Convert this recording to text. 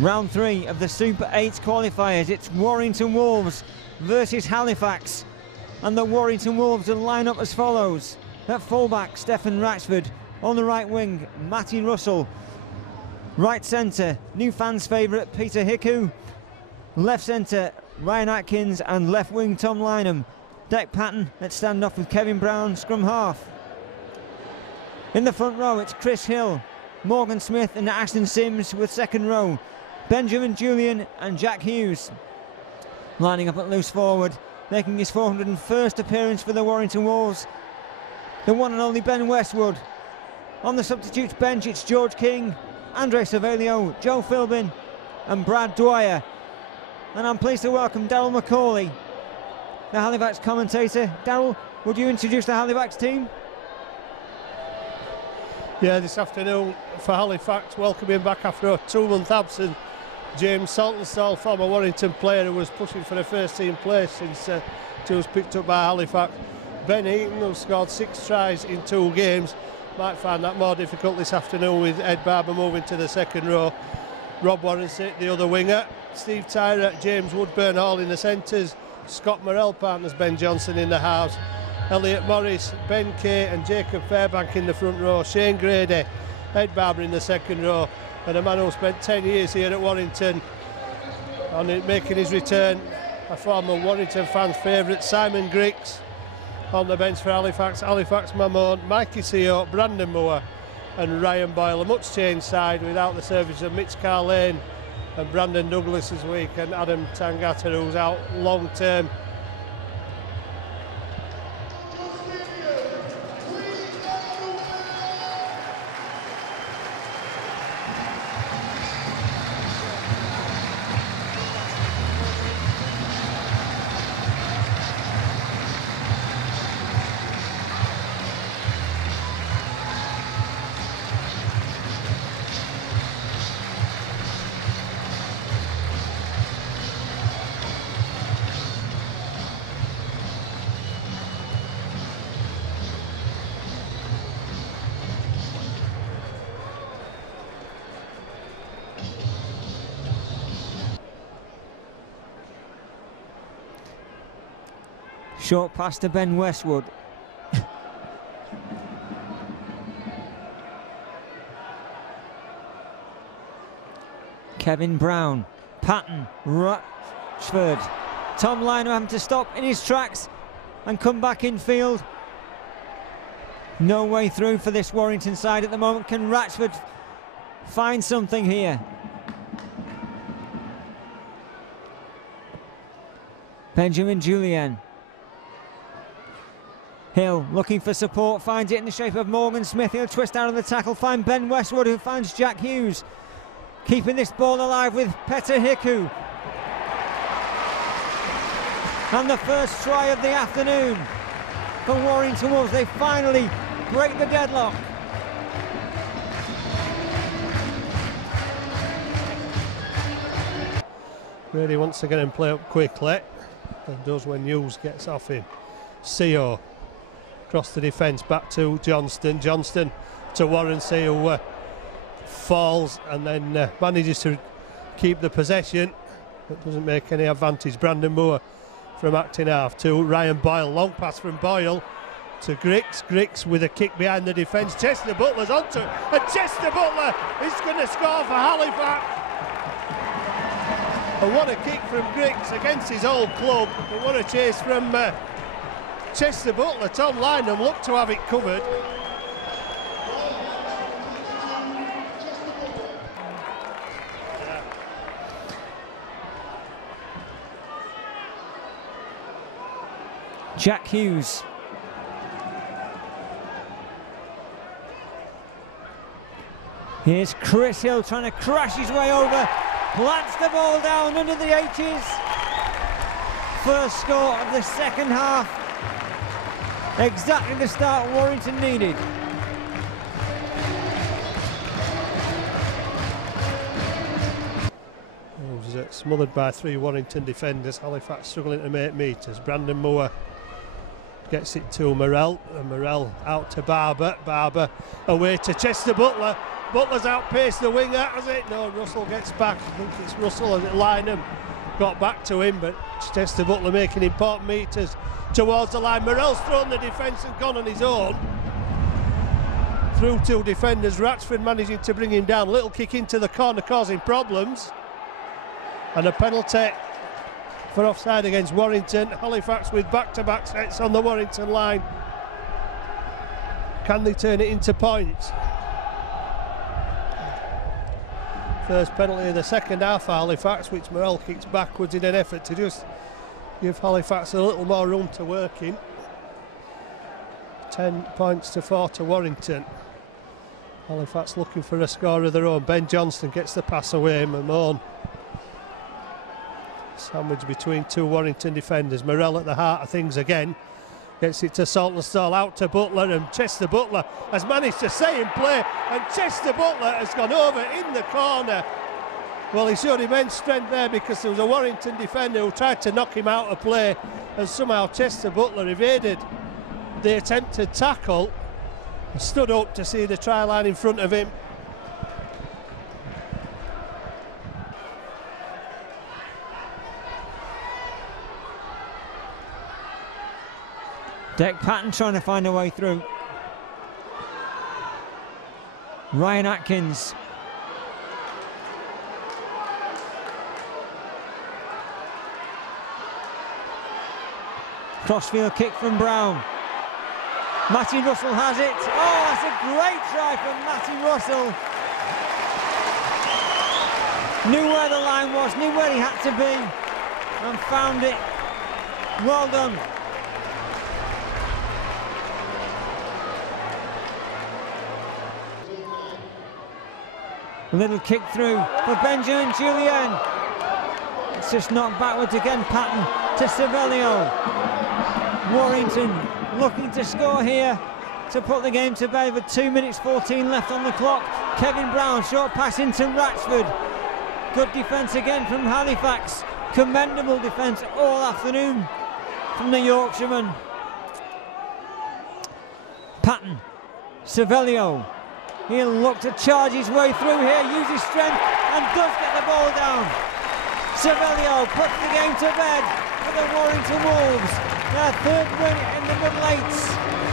Round 3 of the Super 8 qualifiers. It's Warrington Wolves versus Halifax. And the Warrington Wolves will line up as follows. At fullback, Stefan Ratchford. On the right wing, Matty Russell. Right centre, new fans' favourite, Peter Hiku. Left centre, Ryan Atkins. And left wing, Tom Lynham. Deck pattern at standoff with Kevin Brown, scrum half. In the front row, it's Chris Hill, Morgan Smith and Ashton Sims with second row. Benjamin Julian and Jack Hughes. Lining up at loose forward, making his 401st appearance for the Warrington Wolves, the one and only Ben Westwood. On the substitutes bench, it's George King, Andre Savelio, Joe Philbin and Brad Dwyer. And I'm pleased to welcome Daryl McCauley, the Halifax commentator. Daryl, would you introduce the Halifax team? Yeah, this afternoon for Halifax, welcoming back after a 2-month absence, James Saltonstall, former Warrington player who was pushing for a first team place since he was picked up by Halifax. Ben Eaton, who scored 6 tries in 2 games, might find that more difficult this afternoon with Ed Barber moving to the second row. Rob Warrensit, the other winger. Steve Tyrer, James Woodburn Hall in the centres. Scott Morrell, partners Ben Johnson in the halves. Elliot Morris, Ben Kay and Jacob Fairbank in the front row. Shane Grady, Ed Barber in the second row. And a man who spent 10 years here at Warrington, and making his return, a former Warrington fans' favourite, Simon Griggs, on the bench for Halifax. Halifax Mamone, Mikey Seo, Brandon Moore and Ryan Boyle. A much changed side without the service of Mitch Carlane and Brandon Douglas this week, and Adam Tangata, who's out long term. Short pass to Ben Westwood. Kevin Brown, Patton, Ratchford. Tom Lynham having to stop in his tracks and come back in field. No way through for this Warrington side at the moment. Can Ratchford find something here? Benjamin Julian. Hill looking for support, finds it in the shape of Morgan Smith. He'll twist out of the tackle, find Ben Westwood, who finds Jack Hughes. Keeping this ball alive with Peter Hiku. And the first try of the afternoon for Warrington Wolves. They finally break the deadlock. Really wants to get him play up quickly, and does when Hughes gets off him. Seo across the defence, back to Johnston. Johnston to Warrenton, who falls and then manages to keep the possession, but doesn't make any advantage. Brandon Moore from acting half to Ryan Boyle. Long pass from Boyle to Griggs. Griggs with a kick behind the defence. Chester Butler's onto it, and Chester Butler is going to score for Halifax. And what a kick from Griggs against his old club. And what a chase from Chester Butler. Tom Lynham looked to have it covered. Jack Hughes. Here's Chris Hill trying to crash his way over. Plants the ball down under the H's. First score of the second half. Exactly the start Warrington needed. Smothered by 3 Warrington defenders. Halifax struggling to make meters. Brandon Moore Gets it to Morrell, and Morrell out to Barber. Barber away to Chester Butler. Butler's outpaced the winger, has it? No, Russell gets back. I think it's Russell as it Lynham got back to him, but Chester Butler making important meters towards the line. Morrell's thrown the defence and gone on his own. Through two defenders, Ratchford managing to bring him down. Little kick into the corner causing problems. And a penalty for offside against Warrington. Halifax with back-to-back sets on the Warrington line. Can they turn it into points? First penalty of the second half for Halifax, which Morrell kicks backwards in an effort to just give Halifax a little more room to work in. 10 points to 4 to Warrington. Halifax looking for a score of their own. Ben Johnston gets the pass away. Mamone sandwiched between two Warrington defenders. Morrell at the heart of things again. Gets it to Saltonstall, out to Butler, and Chester Butler has managed to stay in play, and Chester Butler has gone over in the corner. Well, he showed immense strength there because there was a Warrington defender who tried to knock him out of play, and somehow Chester Butler evaded the attempted tackle and stood up to see the try line in front of him. Deck Patton trying to find a way through. Ryan Atkins. Crossfield kick from Brown. Matty Russell has it. Oh, that's a great try from Matty Russell. Knew where the line was, knew where he had to be, and found it. Well done. A little kick through for Benjamin Julian. It's just knocked backwards again. Patton to Savelio. Warrington looking to score here to put the game to bed with 2 minutes 14 left on the clock. Kevin Brown, short pass into Ratchford. Good defence again from Halifax. Commendable defence all afternoon from the Yorkshireman. Patton, Savelio. He'll look to charge his way through here, use his strength, and does get the ball down. Savelio puts the game to bed for the Warrington Wolves. Their third win in the Middle Eights.